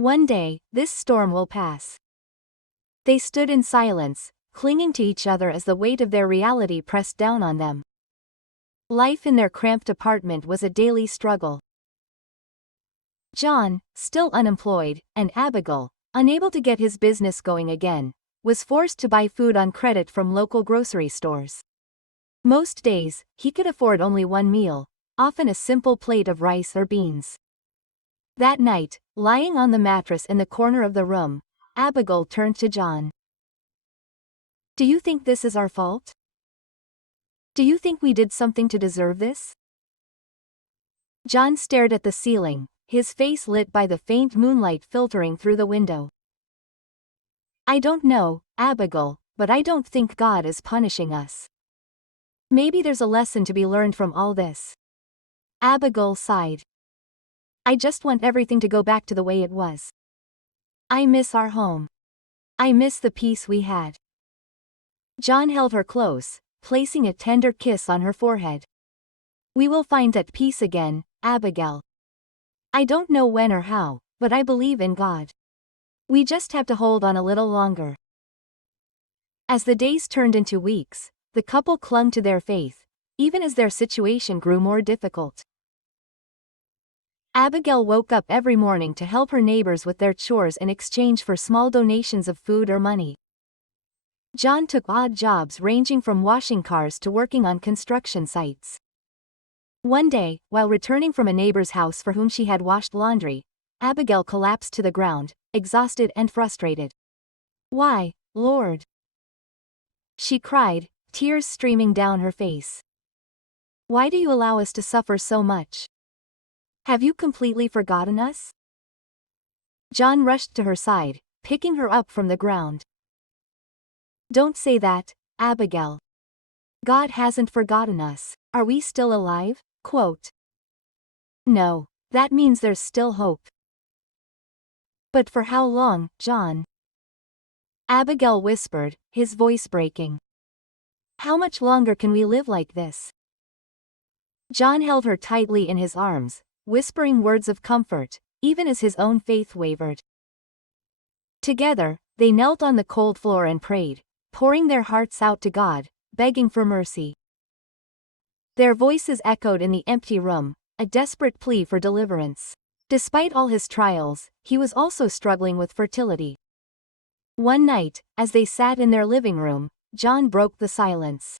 One day, this storm will pass. They stood in silence, clinging to each other as the weight of their reality pressed down on them. Life in their cramped apartment was a daily struggle. John, still unemployed, and Abigail, unable to get his business going again, was forced to buy food on credit from local grocery stores. Most days, he could afford only one meal, often a simple plate of rice or beans. That night, lying on the mattress in the corner of the room, Abigail turned to John. "Do you think this is our fault? Do you think we did something to deserve this?" John stared at the ceiling, his face lit by the faint moonlight filtering through the window. "I don't know, Abigail, but I don't think God is punishing us. Maybe there's a lesson to be learned from all this." Abigail sighed. "I just want everything to go back to the way it was. I miss our home. I miss the peace we had." John held her close, placing a tender kiss on her forehead. "We will find that peace again, Abigail. I don't know when or how, but I believe in God. We just have to hold on a little longer." As the days turned into weeks, the couple clung to their faith, even as their situation grew more difficult. Abigail woke up every morning to help her neighbors with their chores in exchange for small donations of food or money. John took odd jobs ranging from washing cars to working on construction sites. One day, while returning from a neighbor's house for whom she had washed laundry, Abigail collapsed to the ground, exhausted and frustrated. "Why, Lord?" she cried, tears streaming down her face. "Why do you allow us to suffer so much? Have you completely forgotten us?" John rushed to her side, picking her up from the ground. "Don't say that, Abigail. God hasn't forgotten us. Are we still alive?" Quote. "No, that means there's still hope." "But for how long, John?" Abigail whispered, his voice breaking. "How much longer can we live like this?" John held her tightly in his arms, whispering words of comfort, even as his own faith wavered. Together, they knelt on the cold floor and prayed, pouring their hearts out to God, begging for mercy. Their voices echoed in the empty room, a desperate plea for deliverance. Despite all his trials, he was also struggling with fertility. One night, as they sat in their living room, John broke the silence.